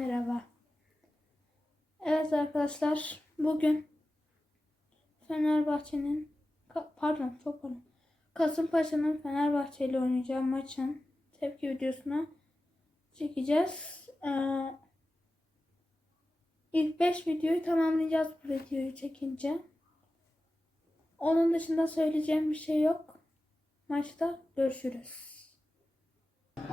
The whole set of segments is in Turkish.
merhaba. Evet arkadaşlar bugün Fenerbahçe'nin pardon çok pardon Kasımpaşa'nın Fenerbahçe ile oynayacağı maçın tepki videosunu çekeceğiz. Ee, ilk 5 videoyu tamamlayacağız bu videoyu çekince. Onun dışında söyleyeceğim bir şey yok. Maçta görüşürüz.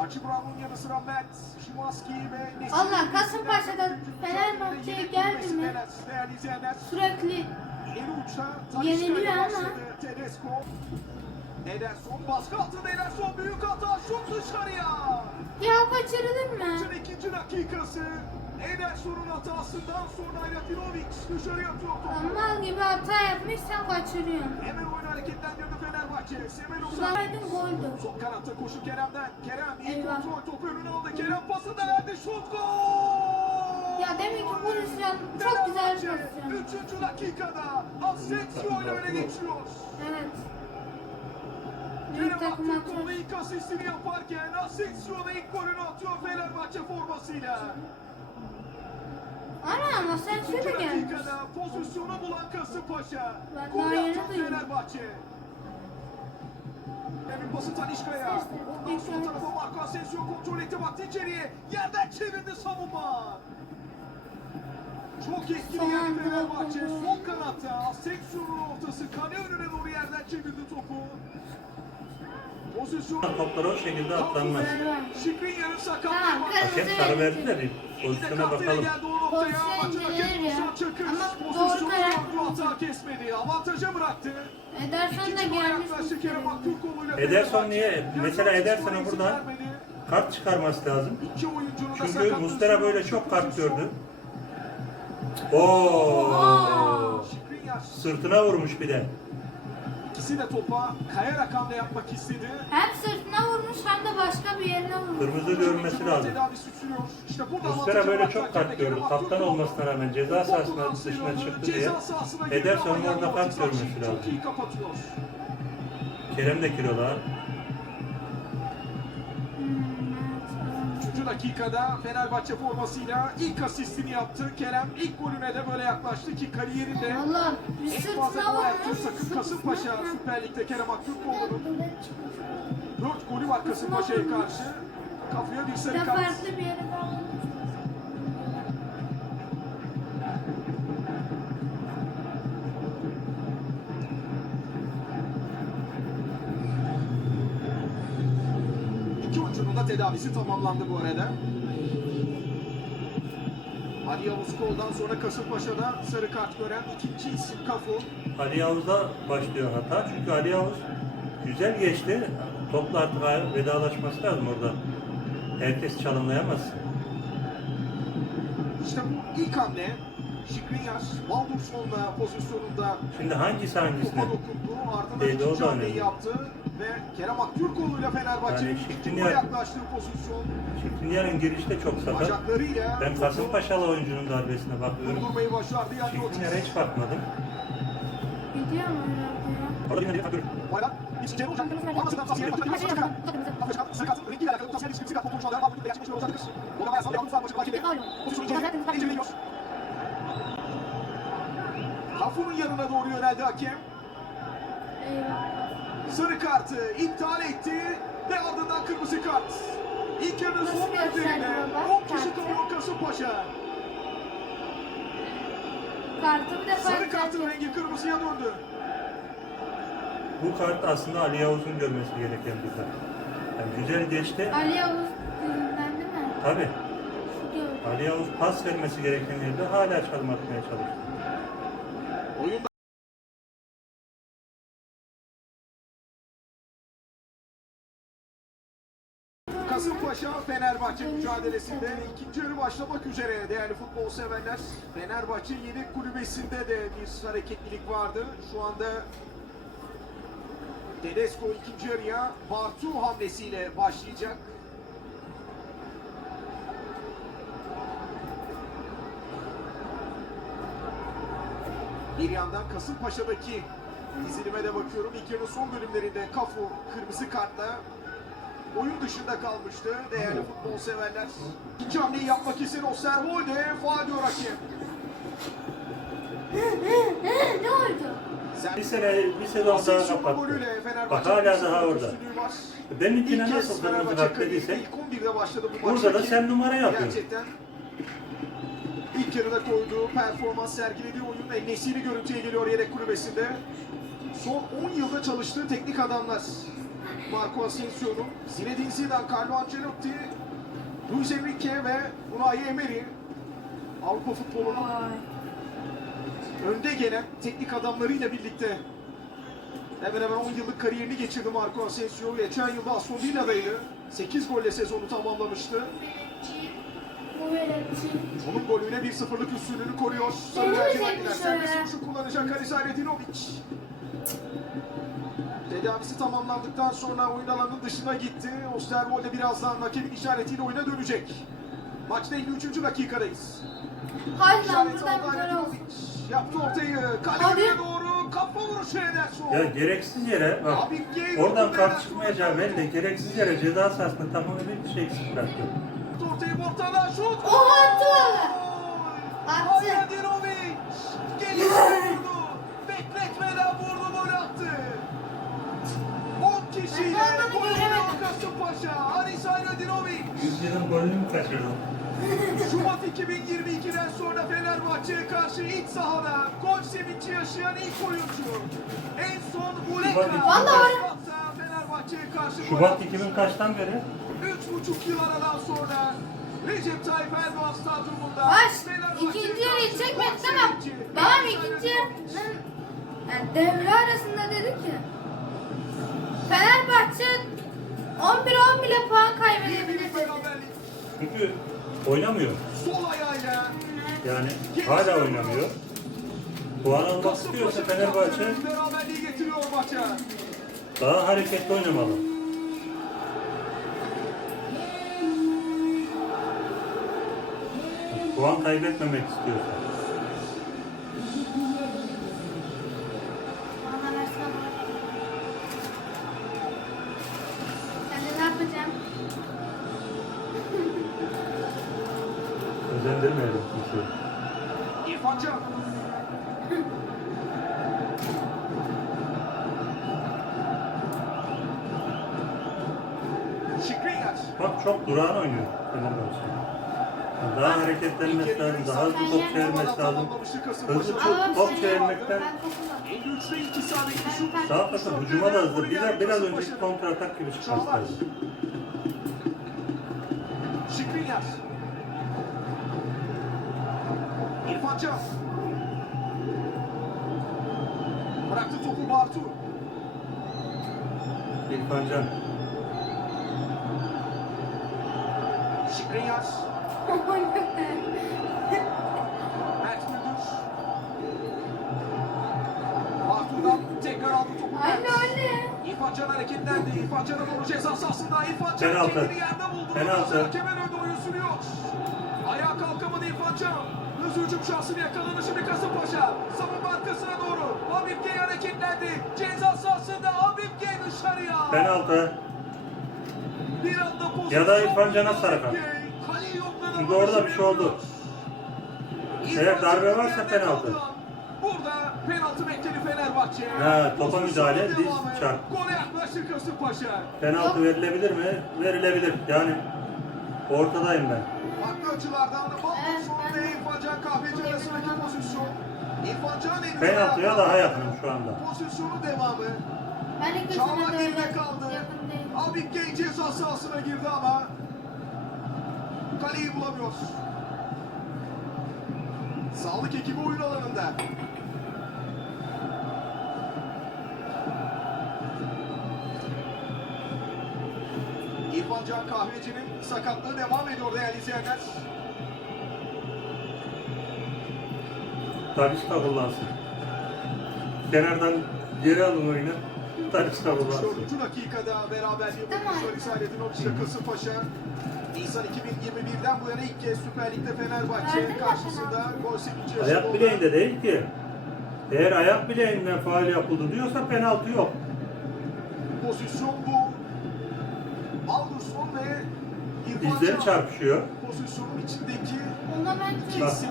Archie Brown'un yanı sıra Matt, Şimanski ve Nesin. Allah, Kasımpaşa'da Fenerbahçe'ye geldi mi? Sürekli Yeniliyor ama. Ederson baskı altında Ederson büyük hata şut dışarıya. ya kaçırılır mı? Maçın ikinci dakikası. Ederson'un hatasından sonra Ajatovic dışarıya atıyor topu. Mal gibi hata yapmışsan kaçırıyorsun. Hemen oyunu hareketlendirdi Fenerbahçe. Semen Ozan. Uzaydın goldü. Sol kanatta koşu Kerem'den. Kerem iyi Eyvah. kontrol topu önüne aldı. Kerem pası da verdi. Şut gol! Ya demek ki pozisyon çok güzel bir pozisyon. Üçüncü dakikada Asensio ile öne geçiyor. Evet. Büyük takım atıyor. ilk asistini yaparken Asensio da ilk golünü atıyor Fenerbahçe formasıyla. Ana ama sen Üçüncü şöyle gelmiş. pozisyonu bulan Kasımpaşa. Ben Gol daha yeni yapacak duydum. Fenerbahçe. Emin pası Tanişka'ya. Ondan sol tarafa Marco Asensio kontrol etti baktı içeriye. Yerden çevirdi savunma. Çok etkili Son yani anda Fenerbahçe. Sol kanatta Asensio'nun ortası kale önüne doğru yerden çevirdi topu. Pozisyon. Toplar o şekilde atlanmaz. Tamam, var. kırmızı Hakem sarı verdi de bir pozisyona bakalım. Pozisyon incelenir ya. Ama doğru Pozisyonu karar hata kesmedi. Avantaja bıraktı. Ederson da gelmiş. Ederson niye? Mesela Ederson'a buradan. Kart çıkarması lazım. Çünkü Mustera böyle çok kart gördü. Oo! Sırtına vurmuş bir de. İkisi de topa kayarak hamle yapmak istedi. Hem sen de başka bir yerine vur. Kırmızı görmesi lazım. Muslera böyle çok kart gördü. Kaptan olmasına rağmen ceza sahasına dışına çıktı diye. Ederson'un orada kart görmesi lazım. Kerem de kilolar. 10. dakikada Fenerbahçe formasıyla ilk asistini yaptı. Kerem ilk golüne de böyle yaklaştı ki kariyerinde Allah, en fazla gol attığı takım Kasımpaşa Süper Lig'de Kerem Aktürkoğlu'nun 4 golü var Kasımpaşa'ya karşı. Kafaya bir sarı kart. Da tedavisi tamamlandı bu arada. Ali Yavuz Kol'dan sonra Kasımpaşa'da sarı kart gören ikinci isim Kafu. Ali Yavuz'da başlıyor hata. Çünkü Ali Yavuz güzel geçti. Topla artık vedalaşması lazım orada. Herkes çalımlayamaz. İşte bu ilk hamle. Şikrinyar, Baldurson'la pozisyonunda Şimdi hangisi hangisine? topa dokundu. Ardından Değil, ikinci hamleyi yaptı. Ve Kerem Aktürkoğlu ile Fenerbahçe'nin Yani gole yaklaştığı pozisyon. Şikrinyar'ın girişte çok sakat. Ben Kasımpaşalı oyuncunun darbesine bakıyorum. durdurmayı başardı. Yani Şikrinyar'a hiç bakmadım. Gidiyor mu iç içeri tavsiye ederim. Kafaya çıkan. Kafaya çıkan. Sarı kart. Rengiyle alakalı tavsiye ederim. Sarı kart olduğunu şu anda Avrupa Beyaz Çıkmış olacaktır. O da bayağı sağlam. Yalnız maçı hakemi. Pozisyonu inceliyor. İnceliyor. Kafu'nun yanına doğru yöneldi hakem. Eyvah. Sarı kartı iptal etti ve ardından kırmızı kart. İlk yarının son baba? 10 kişi Kartı. kalıyor Kasımpaşa. Kartı bir defa Sarı kartın rengi kırmızıya döndü. Bu kart aslında Ali Yavuz'un görmesi gereken bir kart. Yani güzel geçti. Ali Yavuz yüzünden değil mi? Tabi. Şu gördüm. Ali Yavuz pas vermesi gereken yerde hala çalım atmaya çalıştı. Kasımpaşa Fenerbahçe mücadelesinde ikinci yarı başlamak üzere değerli futbol severler. Fenerbahçe yedek kulübesinde de bir hareketlilik vardı. Şu anda Tedesco ikinci yarıya Bartu hamlesiyle başlayacak. Bir yandan Kasımpaşa'daki dizilime de bakıyorum. İlk yarının son bölümlerinde Kafu kırmızı kartla oyun dışında kalmıştı değerli futbol severler. İkinci hamleyi yapmak isteyen Osterwolde faal diyor hakem. ne oldu? Bir sene, bir sezon daha kapattı. Bak hala daha orada. İlk kez nasıl kırmızı kart dediysek ilk 11'de başladı bu maç. burada da sen numara yapıyorsun. Gerçekten ilk yarıda koyduğu performans sergilediği oyunla Nesini görüntüye geliyor yedek kulübesinde. Son 10 yılda çalıştığı teknik adamlar. Marco Asensio'nun, Zinedine Zidane, Carlo Ancelotti, Luis Enrique ve Unai Emery Avrupa futbolunun önde gelen teknik adamlarıyla birlikte hemen hemen 10 yıllık kariyerini geçirdi Marco Asensio. Geçen yılda Aston Villa'daydı. 8 golle sezonu tamamlamıştı. Onun golüyle 1-0'lık üstünlüğünü koruyor. Sarı lacivertliler serbest vuruşu kullanacak Haris Hayretinovic. Tedavisi tamamlandıktan sonra oyun alanının dışına gitti. Osterwolde birazdan hakemin işaretiyle oyuna dönecek. Maçta 53. dakikadayız. Hadi lan buradan bir gol. Yaptı ortayı. Kaleye doğru kafa vuruşu Ederson. Ya gereksiz yere bak Abi, oradan kart çıkmayacağı belli. Gereksiz yere ceza sahasında takımı bir şey eksik bıraktı. Ortayı ortadan şut. O attı. Attı. Hayadirovic. Gelişte 10 kişiyle Ben de gol Hayadirovic. Yüzyılın golünü mü kaçırdın? Şubat 2022'den sonra Fenerbahçe'ye karşı iç sahada gol sevinci yaşayan ilk oyuncu. En son Uleka. Vallahi Fenerbahçe'ye karşı Şubat atmıştı. 2000 kaçtan beri? Üç buçuk yıl aradan sonra Recep Tayyip Erdoğan stadyumunda Baş, ikinci gol tamam. sevinci. Babam ikinci yani devre arasında Fenerbahçe 11-10 bile puan kaybedebilir dedi. Beraberlik. Çünkü oynamıyor. Sol ayağıyla Yani hala oynamıyor. Puan almak istiyorsa Fenerbahçe beraberliği getiriyor maça. daha hareketli oynamalı. Puan kaybetmemek istiyorsa. Bak çok durağan oynuyor Fenerbahçe. Yani Daha hareketlenmesi lazım, daha hızlı top çevirmesi lazım. Hızlı çok top çevirmekten Ben kokulam. 53'te ilk isabetli şut. sağ tarafa hücuma da hızlı. Biraz, biraz önceki kontra atak gibi çıkması lazım. Şikrinyar. İrfan Can. Bıraktı topu Bartu. İrfan Can. Şikrinyar. Mert Müldür. Bartu'dan tekrar aldı topu. Anne anne. İrfan Can hareketlendi. İrfan Can'a doğru ceza sahasında. İrfan Can Penaltı. kendini yerde buldu. Penaltı. Hakemen önde oyun sürüyor. Ayağa kalkamadı İrfan Can. Hızlı hücum şansını yakaladı şimdi Kasımpaşa. Savunma arkasına doğru. Habib Gey hareketlendi. Ceza sahasında Habib Gey dışarıya. Penaltı. Bir anda pozisyon. Ya da İrfan Can'a sarı kart. Çünkü orada bir şey oldu. Eğer darbe varsa penaltı. Burada penaltı bekledi Fenerbahçe. Ha, topa müdahale, diz çarp. Gole yaklaştı Kasımpaşa. Penaltı verilebilir mi? Verilebilir. Yani ortadayım ben. Farklı açılardan Balkonson ve İrfan Can Kahveci arasındaki pozisyon. İrfan Can henüz Penaltıya daha yakınım şu anda. Pozisyonun devamı. Ben ikisine Çağlar geride kaldı. Habib Gey ceza sahasına girdi ama kaleyi bulamıyor. Sağlık ekibi oyun alanında. İrfan Can Kahveci'nin sakatlığı devam ediyor değerli izleyenler. Talisca kullansın. Kenardan geri alın oyunu. Talisca kullansın. 4. dakikada beraberliği bulmuş Ali Saadettin ile Kasımpaşa. Nisan 2021'den bu yana ilk kez Süper Lig'de Fenerbahçe karşısında gol sevinci yaşadı. Ayak bileğinde değil ki. Eğer ayak bileğinden faal yapıldı diyorsa penaltı yok. Pozisyon bu. Alderson ve İrfan Dizleri çarpışıyor. Pozisyonun içindeki Ona bence iki isim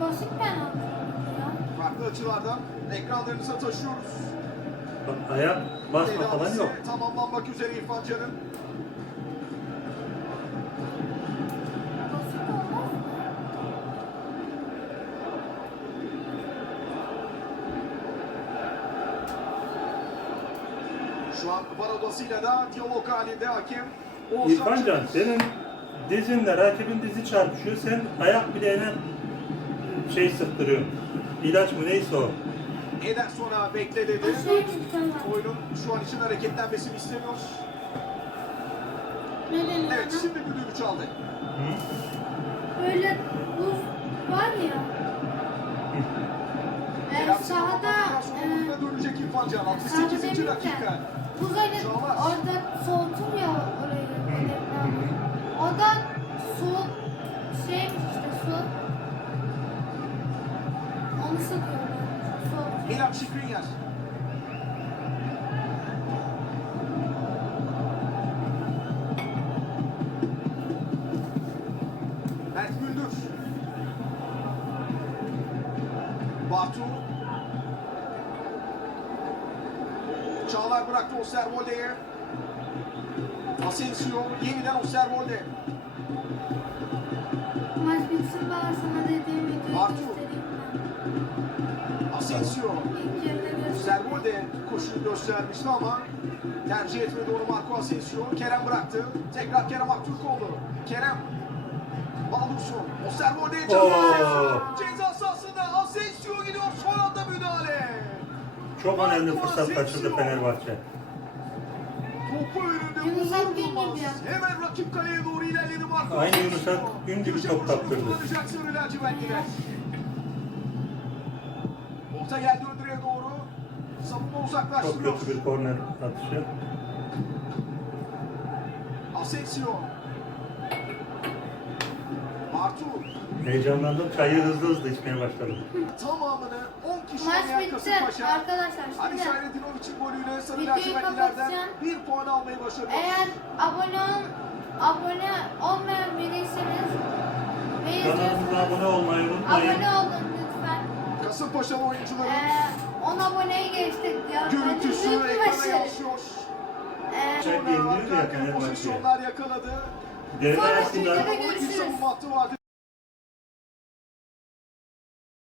basit penaltı ya. farklı açılardan ekranlarınıza taşıyoruz. Bak, ayak basma falan Tedavisi yok. tamamlanmak üzere İrfan Can'ın. Şu an var odasıyla da diyalog halinde hakem. Oğuzhan İrfan Can Çelik. senin dizinle rakibin dizi çarpışıyor. Sen ayak bileğine şey sıktırıyorsun. İlaç mı neyse o. Ederson'a bekle dedi. Ben. Oyunun şu an için hareketlenmesini istemiyor. Ne deniyor Evet ona? şimdi düdüğünü çaldı. Hı? Böyle buz var ya. Tamamlandıktan sonra Can. sahada 68. demirken dakika. Çalmaz. orada soğutur ya orayı. Hı. O da soğuk şeymiş işte su. Onu sıkıyorlar. Soğutuyor. Milan Skriniar. Mert Güldür. Batu. Çağlar bıraktı Osterwolde'ye. Asensio yeniden Osterwolde. Maç bitsin bana sana dediğim videoyu Artur. Asensio. Osterwolde koşuyu göstermişti ama tercih etmedi onu Marco Asensio. Kerem bıraktı. Tekrar Kerem Aktürkoğlu. Kerem. Baldursson. Osterwolde'ye çaldı. Ceza sahasında Asensio gidiyor. Son anda müdahale. Çok önemli fırsat kaçırdı. Fenerbahçe. Topu önünde Yunus gibi ya. Hemen rakip kaleye doğru ilerledi Marco Aynı. Yunus Akgün gibi Köşe top kaptırdı. kullanacak Sarı lacivertliler. Orta geldi öndüreye doğru. Savunma Çok uzaklaştırıyor. kötü bir korner atışı. Asensio. Artur. Heyecanlandım. Çayı hızlı hızlı içmeye başladım. Tamamını 10 kişi Maç oynayan bitti Kasımpaşa. arkadaşlar. Ali Şimdi Şahretdinovic'in golüyle Sarı Videoyu lacivertlilerden kapatacağım. bir puan almayı başarıyor. eğer abone ol, abone olmayan biriyseniz ve Kanalımıza izliyorsanız abone olmayı unutmayın. abone olun lütfen. Kasımpaşa oyuncuları Ee, 10 aboneyi geçtik ya. görüntüsü büyük bir ekrana başarı. yansıyor. Ee, Çok Sonra yeniliyor ya arka pozisyonlar yakaladı. Devre Sonra arasında Türkiye'de Bir görüşürüz.